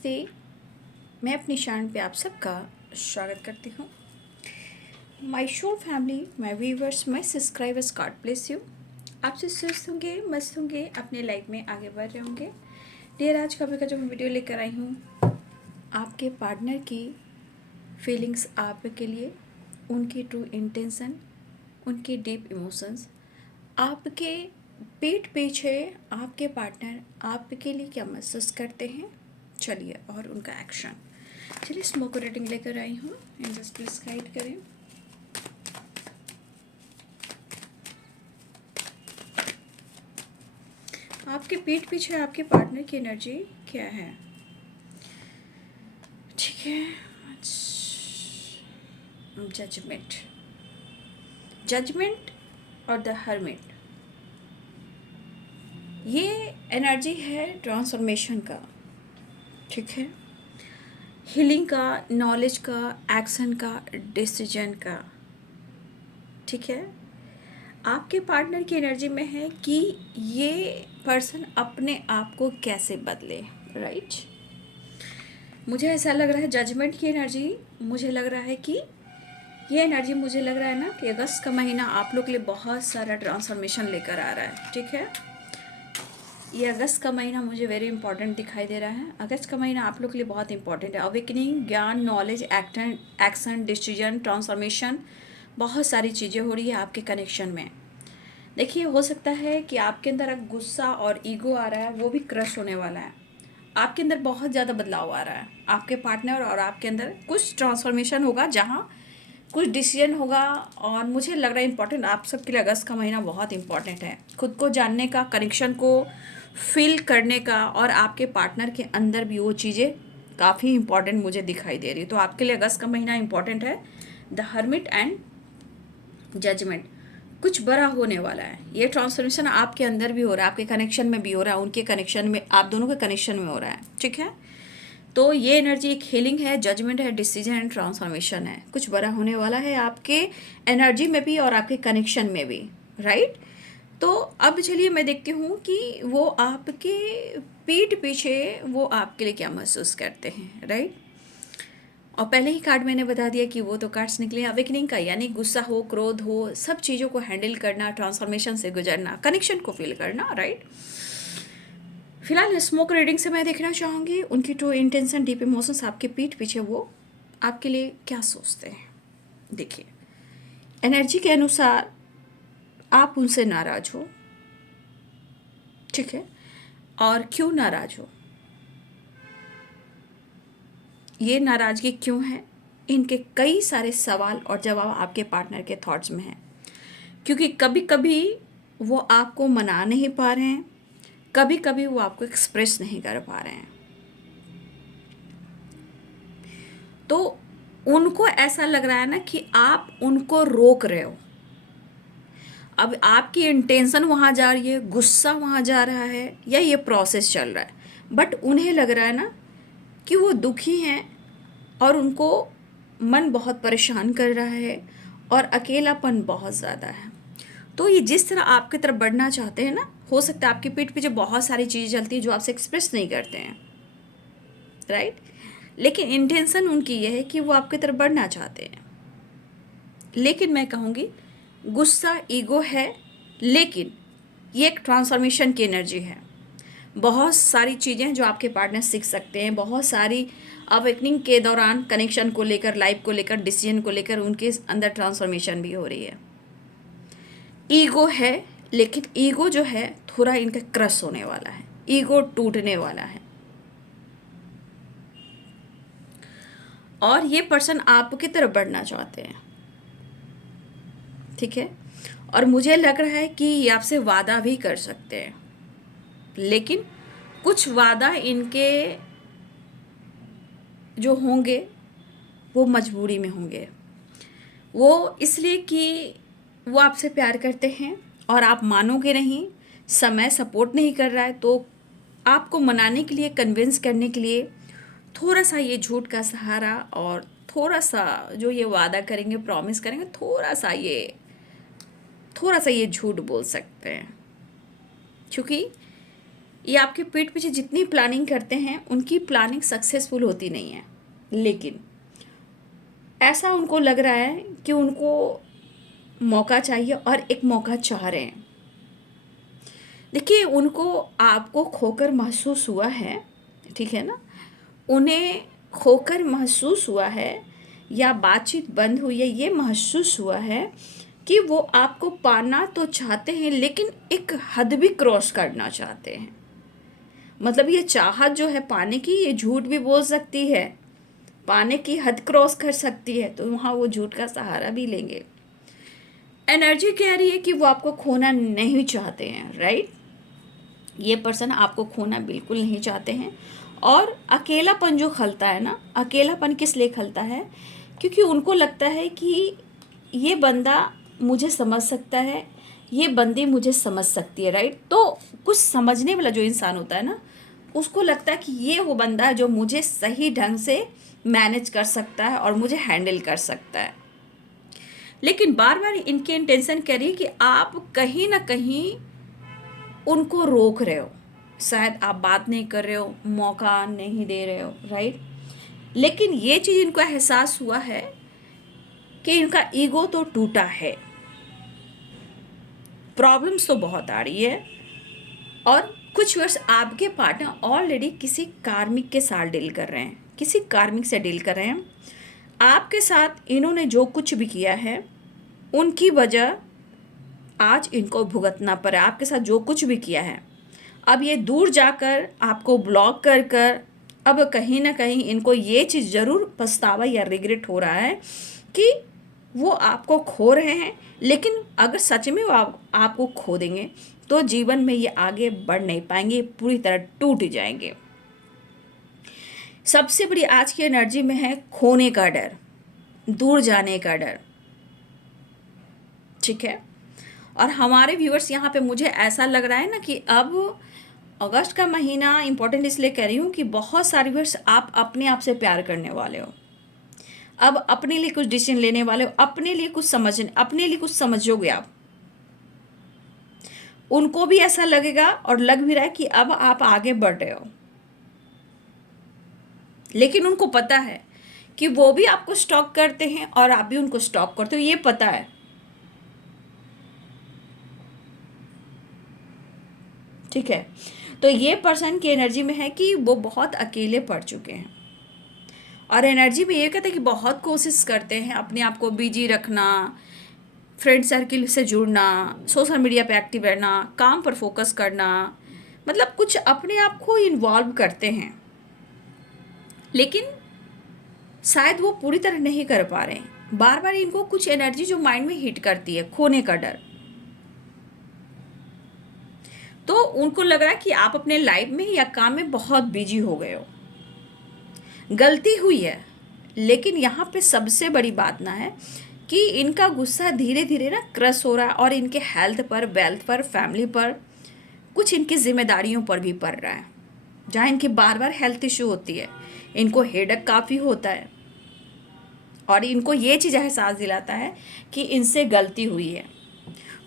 नमस्ते। मैं अपनी चैनल पे आप सबका स्वागत करती हूँ। My show family, my viewers, my subscribers, God bless you. आपसे स्वस्थ होंगे, मस्त होंगे, अपने लाइफ में आगे बढ़ रहे होंगे। डियर, आज का जो मैं वीडियो लेकर आई हूँ, आपके पार्टनर की फीलिंग्स आपके लिए, उनकी ट्रू इंटेंशन, उनकी डीप इमोशंस, आपके पीठ पीछे आपके पार्टनर आपके लिए क्या महसूस करते हैं, चलिए, और उनका एक्शन। चलिए, स्मोक रेटिंग लेकर आई हूँ, जस्ट प्लीज गाइड करें। आपके पीठ पीछे आपके पार्टनर की एनर्जी क्या है? ठीक है, जजमेंट, जजमेंट और द हर्मिट। ये एनर्जी है ट्रांसफॉर्मेशन का, ठीक है, हीलिंग का, नॉलेज का, एक्शन का, डिसीजन का, ठीक है। आपके पार्टनर की एनर्जी में है कि ये पर्सन अपने आप को कैसे बदले, राइट। मुझे ऐसा लग रहा है जजमेंट की एनर्जी, मुझे लग रहा है कि ये एनर्जी, मुझे लग रहा है ना कि अगस्त का महीना आप लोग के लिए बहुत सारा ट्रांसफॉर्मेशन लेकर आ रहा है, ठीक है। ये अगस्त का महीना मुझे वेरी इंपॉर्टेंट दिखाई दे रहा है। अगस्त का महीना आप लोग के लिए बहुत इंपॉर्टेंट है। अवेकनिंग, ज्ञान, नॉलेज, एक्शन, डिसीजन, ट्रांसफॉर्मेशन, बहुत सारी चीज़ें हो रही है आपके कनेक्शन में। देखिए, हो सकता है कि आपके अंदर एक गुस्सा और ईगो आ रहा है, वो भी क्रश होने वाला है। आपके अंदर बहुत ज़्यादा बदलाव आ रहा है। आपके पार्टनर और आपके अंदर कुछ ट्रांसफॉर्मेशन होगा, जहाँ कुछ डिसीजन होगा। और मुझे लग रहा है इंपॉर्टेंट आप सबके लिए अगस्त का महीना बहुत इंपॉर्टेंट है, खुद को जानने का, कनेक्शन को फील करने का, और आपके पार्टनर के अंदर भी वो चीज़ें काफ़ी इंपॉर्टेंट मुझे दिखाई दे रही है। तो आपके लिए अगस्त का महीना इंपॉर्टेंट है। द हर्मिट एंड जजमेंट, कुछ बड़ा होने वाला है। ये ट्रांसफॉर्मेशन आपके अंदर भी हो रहा है, आपके कनेक्शन में भी हो रहा है, उनके कनेक्शन में, आप दोनों के कनेक्शन में हो रहा है, ठीक है। तो ये एनर्जी एक हीलिंग है, जजमेंट है, डिसीजन एंड ट्रांसफॉर्मेशन है। कुछ बड़ा होने वाला है आपके एनर्जी में भी और आपके कनेक्शन में भी, राइट। तो अब चलिए मैं देखती हूँ कि वो आपके पीठ पीछे वो आपके लिए क्या महसूस करते हैं, राइट। और पहले ही कार्ड मैंने बता दिया कि वो तो कार्ड्स निकले अवेकनिंग का, यानी गुस्सा हो, क्रोध हो, सब चीज़ों को हैंडल करना, ट्रांसफॉर्मेशन से गुजरना, कनेक्शन को फील करना, राइट। फिलहाल स्मोक रीडिंग से मैं देखना चाहूँगी उनकी ट्रू इंटेंशन, डीप इमोशंस, आपके पीठ पीछे वो आपके लिए क्या सोचते हैं। देखिए, एनर्जी के अनुसार आप उनसे नाराज हो, ठीक है, और क्यों नाराज हो, ये नाराज़गी क्यों है, इनके कई सारे सवाल और जवाब आपके पार्टनर के थॉट्स में हैं। क्योंकि कभी कभी वो आपको मना नहीं पा रहे हैं, कभी कभी वो आपको एक्सप्रेस नहीं कर पा रहे हैं। तो उनको ऐसा लग रहा है ना कि आप उनको रोक रहे हो। अब आपकी इंटेंशन वहाँ जा रही है, गुस्सा वहाँ जा रहा है, या ये प्रोसेस चल रहा है, बट उन्हें लग रहा है ना कि वो दुखी हैं और उनको मन बहुत परेशान कर रहा है और अकेलापन बहुत ज़्यादा है। तो ये जिस तरह आपकी तरफ बढ़ना चाहते हैं ना, हो सकता है आपकी पीठ पीछे बहुत सारी चीज़ें चलती है जो आपसे एक्सप्रेस नहीं करते हैं, राइट। लेकिन इंटेंशन उनकी यह है कि वो आपकी तरफ बढ़ना चाहते हैं। लेकिन मैं कहूँगी गुस्सा, ईगो है, लेकिन ये एक ट्रांसफॉर्मेशन की एनर्जी है। बहुत सारी चीज़ें जो आपके पार्टनर सीख सकते हैं, बहुत सारी अवेकनिंग के दौरान कनेक्शन को लेकर, लाइफ को लेकर, डिसीजन को लेकर उनके अंदर ट्रांसफॉर्मेशन भी हो रही है। ईगो है, लेकिन ईगो जो है थोड़ा इनका क्रश होने वाला है, ईगो टूटने वाला है। और ये पर्सन आपकी तरफ बढ़ना चाहते हैं, ठीक है। और मुझे लग रहा है कि ये आपसे वादा भी कर सकते हैं, लेकिन कुछ वादा इनके जो होंगे वो मजबूरी में होंगे। वो इसलिए कि वो आपसे प्यार करते हैं और आप मानोगे नहीं, समय सपोर्ट नहीं कर रहा है, तो आपको मनाने के लिए, कन्विंस करने के लिए थोड़ा सा ये झूठ का सहारा, और थोड़ा सा जो ये वादा करेंगे, प्रॉमिस करेंगे, थोड़ा सा ये झूठ बोल सकते हैं। क्योंकि ये आपके पीठ पीछे जितनी प्लानिंग करते हैं उनकी प्लानिंग सक्सेसफुल होती नहीं है, लेकिन ऐसा उनको लग रहा है कि उनको मौका चाहिए और एक मौका चाह रहे हैं। देखिए, उनको आपको खोकर महसूस हुआ है, ठीक है ना, उन्हें खोकर महसूस हुआ है या बातचीत बंद हुई है, ये महसूस हुआ है कि वो आपको पाना तो चाहते हैं लेकिन एक हद भी क्रॉस करना चाहते हैं। मतलब ये चाहत जो है पाने की, ये झूठ भी बोल सकती है, पाने की हद क्रॉस कर सकती है, तो वहाँ वो झूठ का सहारा भी लेंगे। एनर्जी कह रही है कि वो आपको खोना नहीं चाहते हैं, राइट। ये पर्सन आपको खोना बिल्कुल नहीं चाहते हैं। और अकेलापन जो खलता है ना, अकेलापन किस लिए खलता है, क्योंकि उनको लगता है कि ये बंदा मुझे समझ सकता है, ये बंदी मुझे समझ सकती है, राइट। तो कुछ समझने वाला जो इंसान होता है ना, उसको लगता है कि ये वो बंदा है जो मुझे सही ढंग से मैनेज कर सकता है और मुझे हैंडल कर सकता है। लेकिन बार बार इनकी इंटेंशन कह रही है कि आप कहीं ना कहीं उनको रोक रहे हो, शायद आप बात नहीं कर रहे हो, मौका नहीं दे रहे हो, राइट। लेकिन ये चीज़ इनको एहसास हुआ है कि इनका ईगो तो टूटा है, प्रॉब्लम्स तो बहुत आ रही है, और कुछ वर्ष आपके पार्टनर ऑलरेडी किसी कार्मिक के साथ डील कर रहे हैं, किसी कार्मिक से डील कर रहे हैं। आपके साथ इन्होंने जो कुछ भी किया है उनकी वजह आज इनको भुगतना पड़ा। आपके साथ जो कुछ भी किया है, अब ये दूर जाकर आपको ब्लॉक कर कर अब कहीं ना कहीं इनको ये चीज़ ज़रूर पछतावा या रिग्रेट हो रहा है कि वो आपको खो रहे हैं। लेकिन अगर सच में वो आपको खो देंगे तो जीवन में ये आगे बढ़ नहीं पाएंगे, पूरी तरह टूट जाएंगे। सबसे बड़ी आज की एनर्जी में है खोने का डर, दूर जाने का डर, ठीक है। और हमारे व्यूअर्स यहाँ पे मुझे ऐसा लग रहा है ना कि अब अगस्त का महीना इंपॉर्टेंट इसलिए कह रही हूँ कि बहुत सारे व्यूअर्स आप अपने आप से प्यार करने वाले हो, अब अपने लिए कुछ डिसीजन लेने वाले हो, अपने लिए कुछ समझोगे आप। उनको भी ऐसा लगेगा और लग भी रहा है कि अब आप आगे बढ़ रहे हो, लेकिन उनको पता है कि वो भी आपको स्टॉक करते हैं और आप भी उनको स्टॉक करते हो, ये पता है, ठीक है। तो ये पर्सन की एनर्जी में है कि वो बहुत अकेले पड़ चुके हैं, और एनर्जी में ये कहते हैं कि बहुत कोशिश करते हैं अपने आप को बिजी रखना, फ्रेंड सर्किल से जुड़ना, सोशल मीडिया पे एक्टिव रहना, काम पर फोकस करना, मतलब कुछ अपने आप को इन्वॉल्व करते हैं, लेकिन शायद वो पूरी तरह नहीं कर पा रहे हैं। बार बार इनको कुछ एनर्जी जो माइंड में हिट करती है, खोने का डर। तो उनको लग रहा है कि आप अपने लाइफ में या काम में बहुत बिजी हो गए हो, गलती हुई है। लेकिन यहाँ पे सबसे बड़ी बात ना है कि इनका गुस्सा धीरे धीरे ना क्रश हो रहा है, और इनके हेल्थ पर, वेल्थ पर, फैमिली पर, कुछ इनकी जिम्मेदारियों पर भी पड़ रहा है। जहाँ इनकी बार बार हेल्थ इशू होती है, इनको हेडेक काफ़ी होता है, और इनको ये चीज़ एहसास दिलाता है कि इनसे गलती हुई है।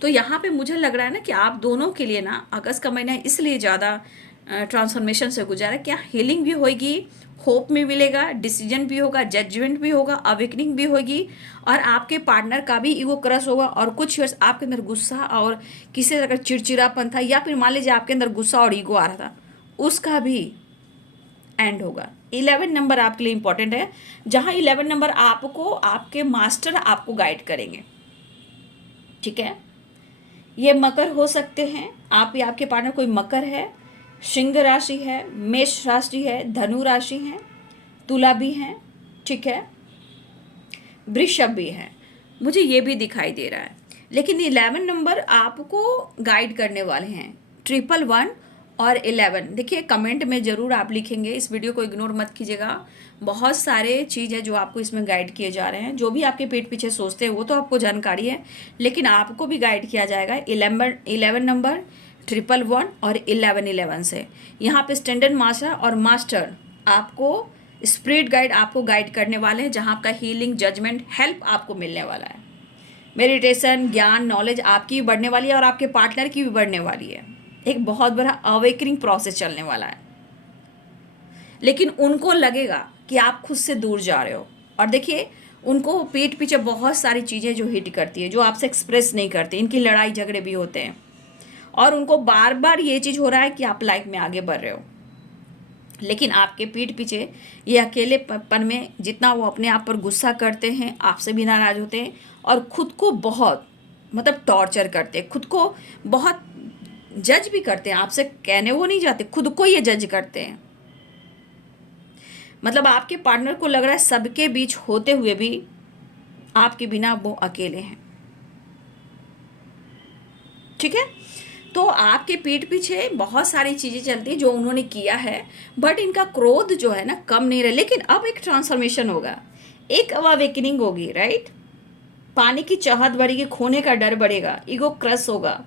तो यहाँ पे मुझे लग रहा है ना कि आप दोनों के लिए ना अगस्त का महीना इसलिए ज़्यादा ट्रांसफॉर्मेशन से गुजारा, क्या हीलिंग भी होगी, होप भी मिलेगा, डिसीजन भी होगा, जजमेंट भी होगा, अवेकनिंग भी होगी, और आपके पार्टनर का भी ईगो क्रश होगा, और कुछ इयर्स आपके अंदर गुस्सा और किसी तरह का चिड़चिड़ापन था, या फिर मान लीजिए आपके अंदर गुस्सा और ईगो आ रहा था, उसका भी एंड होगा। 11 नंबर आपके लिए इंपॉर्टेंट है, जहाँ 11 नंबर आपको आपके मास्टर आपको गाइड करेंगे, ठीक है। ये मकर हो सकते हैं, आप या आपके पार्टनर कोई मकर है, सिंह राशि है, मेष राशि है, धनु राशि है, तुला भी है, ठीक है, वृषभ भी है, मुझे ये भी दिखाई दे रहा है। लेकिन 11 नंबर आपको गाइड करने वाले हैं, 111 और 11। देखिए कमेंट में ज़रूर आप लिखेंगे, इस वीडियो को इग्नोर मत कीजिएगा, बहुत सारे चीज़ है जो आपको इसमें गाइड किए जा रहे हैं। जो भी आपके पेट पीछे सोचते हैं वो तो आपको जानकारी है, लेकिन आपको भी गाइड किया जाएगा 11 नंबर, 111 और 11 से। यहाँ पे स्टैंडर्ड मास्टर और मास्टर आपको स्पिरिट गाइड आपको गाइड करने वाले हैं, जहाँ आपका हीलिंग, जजमेंट, हेल्प आपको मिलने वाला है। मेडिटेशन, ज्ञान, नॉलेज आपकी भी बढ़ने वाली है और आपके पार्टनर की भी बढ़ने वाली है। एक बहुत बड़ा अवेकनिंग प्रोसेस चलने वाला है। लेकिन उनको लगेगा कि आप खुद से दूर जा रहे हो। और देखिए, उनको पीठ पीछे बहुत सारी चीज़ें जो हिट करती है, जो आपसे एक्सप्रेस नहीं करती, इनकी लड़ाई झगड़े भी होते हैं। और उनको बार बार ये चीज़ हो रहा है कि आप लाइफ में आगे बढ़ रहे हो, लेकिन आपके पीठ पीछे ये अकेलेपन में जितना वो अपने आप पर गुस्सा करते हैं, आपसे भी नाराज होते हैं, और खुद को बहुत मतलब टॉर्चर करते हैं, खुद को बहुत जज भी करते हैं। आपसे कहने वो नहीं जाते, खुद को ये जज करते हैं। मतलब आपके पार्टनर को लग रहा है सबके बीच होते हुए भी आपके बिना वो अकेले हैं। ठीक है, तो आपके पीठ पीछे बहुत सारी चीज़ें चलती हैं जो उन्होंने किया है, बट इनका क्रोध जो है ना कम नहीं रहा। लेकिन अब एक ट्रांसफॉर्मेशन होगा, एक अवेकनिंग होगी, राइट। पानी की चाहत बढ़ेगी, खोने का डर बढ़ेगा, ईगो क्रश होगा,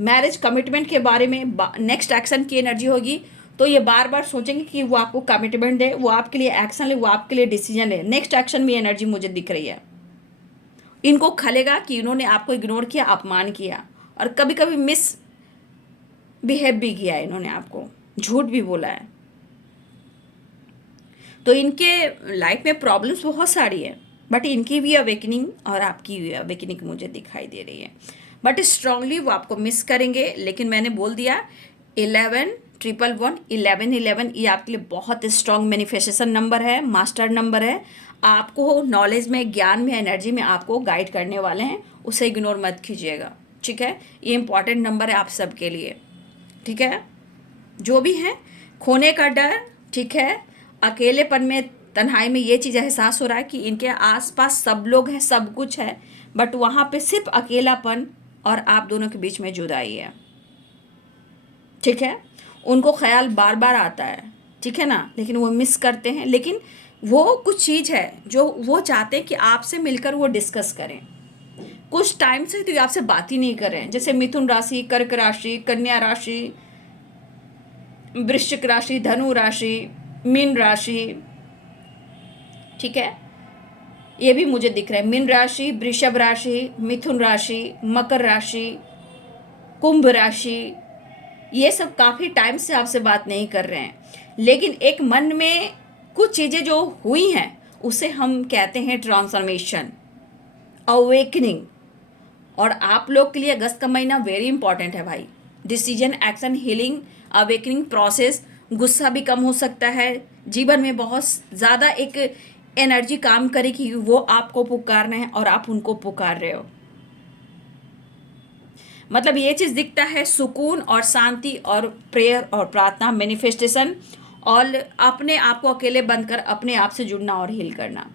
मैरिज कमिटमेंट के बारे में नेक्स्ट एक्शन की एनर्जी होगी। तो ये बार बार सोचेंगे कि वो आपको कमिटमेंट दे, वो आपके लिए एक्शन ले, वो आपके लिए डिसीजन ले। नेक्स्ट एक्शन भी एनर्जी मुझे दिख रही है। इनको खलेगा कि इन्होंने आपको इग्नोर किया, अपमान किया, और कभी कभी मिस बिहेव भी किया है, इन्होंने आपको झूठ भी बोला है। तो इनके लाइफ में प्रॉब्लम्स बहुत सारी है, बट इनकी भी अवेकनिंग और आपकी भी अवेकनिंग मुझे दिखाई दे रही है। बट स्ट्रांगली वो आपको मिस करेंगे। लेकिन मैंने बोल दिया 11 1 1 11 ये आपके लिए बहुत स्ट्रांग मैनिफेस्टेशन नंबर है, मास्टर नंबर है। आपको नॉलेज में, ज्ञान में, एनर्जी में आपको गाइड करने वाले हैं, उसे इग्नोर मत कीजिएगा। ठीक है, ये इंपॉर्टेंट नंबर है आप सबके लिए। ठीक है, जो भी है, खोने का डर, ठीक है, अकेलेपन में, तन्हाई में, ये चीज़ एहसास हो रहा है कि इनके आसपास सब लोग हैं, सब कुछ है, बट वहाँ पे सिर्फ अकेलापन और आप दोनों के बीच में जुदाई है। ठीक है, उनको ख्याल बार बार आता है, ठीक है ना, लेकिन वो मिस करते हैं। लेकिन वो कुछ चीज़ है जो वो चाहते हैं कि आपसे मिलकर वो डिस्कस करें। कुछ टाइम से तो ये आपसे बात ही नहीं कर रहे हैं, जैसे मिथुन राशि, कर्क राशि, कन्या राशि, वृश्चिक राशि, धनु राशि, मीन राशि। ठीक है, ये भी मुझे दिख रहा है, मीन राशि, वृषभ राशि, मिथुन राशि, मकर राशि, कुंभ राशि। ये सब काफ़ी टाइम से आपसे बात नहीं कर रहे हैं, लेकिन एक मन में कुछ चीज़ें जो हुई हैं उसे हम कहते हैं ट्रांसफॉर्मेशन, अवेकनिंग। और आप लोग के लिए अगस्त का महीना वेरी इंपॉर्टेंट है भाई। Decision, action, healing, awakening process. गुस्सा भी कम हो सकता है, जीवन में बहुत ज़्यादा एक एनर्जी काम करेगी, वो आपको पुकार रहे हैं और आप उनको पुकार रहे हो। मतलब ये चीज़ दिखता है, सुकून और शांति और प्रेयर और प्रार्थना, मैनिफेस्टेशन, और अपने आप को अकेले बंद कर अपने आप से जुड़ना और हील करना।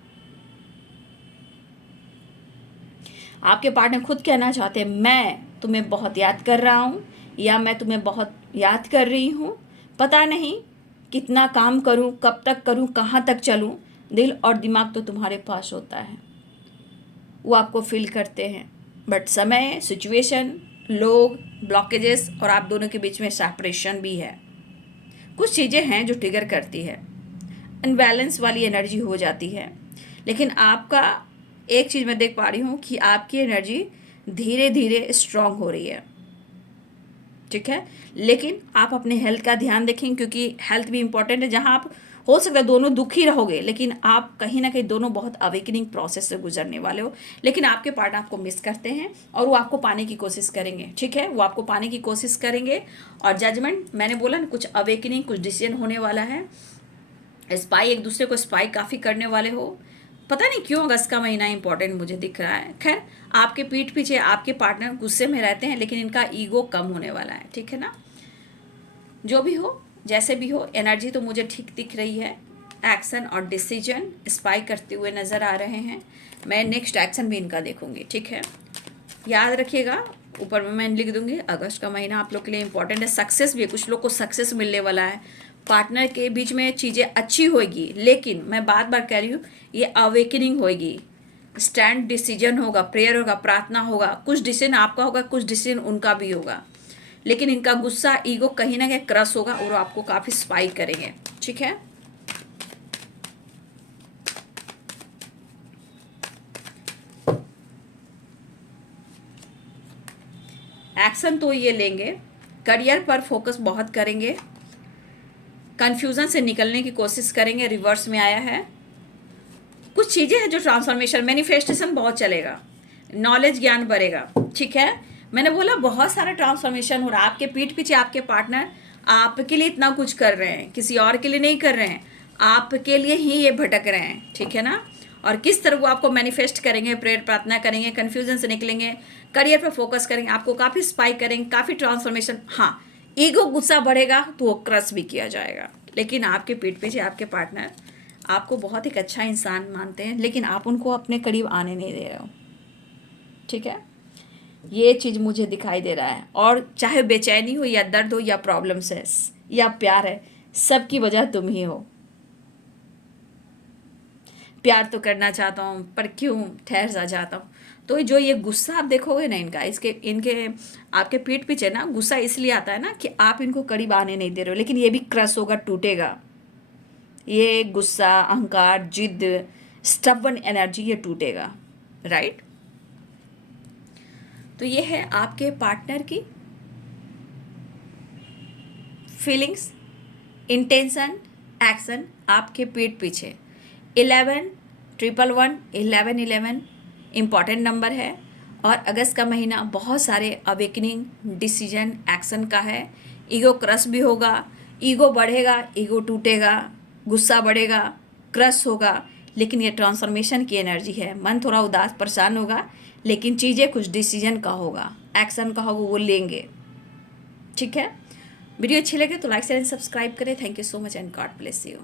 आपके पार्टनर खुद कहना चाहते हैं मैं तुम्हें बहुत याद कर रहा हूँ, या मैं तुम्हें बहुत याद कर रही हूँ, पता नहीं कितना काम करूँ, कब तक करूँ, कहाँ तक चलूँ, दिल और दिमाग तो तुम्हारे पास होता है। वो आपको फील करते हैं, बट समय, सिचुएशन, लोग, ब्लॉकेजेस और आप दोनों के बीच में सेपरेशन भी है। कुछ चीज़ें हैं जो ट्रिगर करती है, अनबैलेंस वाली एनर्जी हो जाती है। लेकिन आपका एक चीज़ मैं देख पा रही हूँ कि आपकी एनर्जी धीरे धीरे स्ट्रांग हो रही है। ठीक है, लेकिन आप अपने हेल्थ का ध्यान रखें, क्योंकि हेल्थ भी इंपॉर्टेंट है। जहाँ आप हो सकता है दोनों दुखी रहोगे, लेकिन आप कहीं ना कहीं दोनों बहुत अवेकनिंग प्रोसेस से गुजरने वाले हो। लेकिन आपके पार्टनर आपको मिस करते हैं और वो आपको पाने की कोशिश करेंगे। ठीक है, वो आपको पाने की कोशिश करेंगे। और जजमेंट, मैंने बोला ना, कुछ अवेकनिंग, कुछ डिसीजन होने वाला है। स्पाई, एक दूसरे को स्पाई काफ़ी करने वाले हो। पता नहीं क्यों अगस्त का महीना इंपॉर्टेंट मुझे दिख रहा है। खैर, आपके पीठ पीछे आपके पार्टनर गुस्से में रहते हैं, लेकिन इनका ईगो कम होने वाला है। ठीक है ना, जो भी हो, जैसे भी हो, एनर्जी तो मुझे ठीक दिख रही है। एक्शन और डिसीजन स्पाई करते हुए नज़र आ रहे हैं। मैं नेक्स्ट एक्शन भी इनका देखूंगी। ठीक है, याद रखिएगा, ऊपर में मैं लिख दूंगी, अगस्त का महीना आप लोग के लिए इंपॉर्टेंट है। सक्सेस भी है, कुछ लोग को सक्सेस मिलने वाला है। पार्टनर के बीच में चीज़ें अच्छी होगी, लेकिन मैं बार बार कह रही हूँ, ये अवेकनिंग होगी, स्टैंड डिसीजन होगा, प्रेयर होगा, प्रार्थना होगा। कुछ डिसीजन आपका होगा, कुछ डिसीजन उनका भी होगा, लेकिन इनका गुस्सा, ईगो कहीं ना कहीं क्रश होगा और आपको काफ़ी स्पाइक करेंगे। ठीक है, एक्शन तो ये लेंगे, करियर पर फोकस बहुत करेंगे, कन्फ्यूज़न से निकलने की कोशिश करेंगे, रिवर्स में आया है। कुछ चीज़ें हैं जो ट्रांसफॉर्मेशन, मैनिफेस्टेशन बहुत चलेगा, नॉलेज ज्ञान बढ़ेगा, ठीक है। मैंने बोला बहुत सारा ट्रांसफॉर्मेशन हो रहा है, आपके पीठ पीछे आपके पार्टनर आपके लिए इतना कुछ कर रहे हैं, किसी और के लिए नहीं कर रहे हैं, आपके लिए ही ये भटक रहे हैं, ठीक है ना। और किस तरह वो आपको मैनिफेस्ट करेंगे, प्रेयर प्रार्थना करेंगे, कन्फ्यूजन से निकलेंगे, करियर पर फोकस करेंगे, आपको काफ़ी स्पाइक करेंगे, काफ़ी ट्रांसफॉर्मेशन। हाँ, ईगो गुस्सा बढ़ेगा तो वो क्रश भी किया जाएगा, लेकिन आपके पीठ पीछे आपके पार्टनर आपको बहुत एक अच्छा इंसान मानते हैं, लेकिन आप उनको अपने करीब आने नहीं दे रहे हो, ठीक है। ये चीज़ मुझे दिखाई दे रहा है। और चाहे बेचैनी हो या दर्द हो या प्रॉब्लम्स है या प्यार है, सबकी वजह तुम ही हो। प्यार तो करना चाहता हूँ पर क्यों ठहर सा जाता हूँ। तो जो ये गुस्सा आप देखोगे ना इनका, इनके आपके पीठ पीछे ना गुस्सा इसलिए आता है ना कि आप इनको करीब आने नहीं दे रहे हो, लेकिन ये भी क्रश होगा, टूटेगा। ये गुस्सा, अहंकार, जिद, स्टबर्न एनर्जी, ये टूटेगा, राइट। तो ये है आपके पार्टनर की फीलिंग्स, इंटेंशन, एक्शन आपके पीठ पीछे। 11 इम्पॉर्टेंट नंबर है, और अगस्त का महीना बहुत सारे अवेकनिंग, डिसीजन, एक्शन का है। ईगो क्रश भी होगा, ईगो बढ़ेगा, ईगो टूटेगा, गुस्सा बढ़ेगा, क्रश होगा, लेकिन ये ट्रांसफॉर्मेशन की एनर्जी है। मन थोड़ा उदास परेशान होगा, लेकिन चीज़ें कुछ डिसीजन का होगा, एक्शन का होगा, वो लेंगे, ठीक है। वीडियो अच्छी लगे तो लाइक शेयर एंड सब्सक्राइब करें। Thank you so much and God bless you.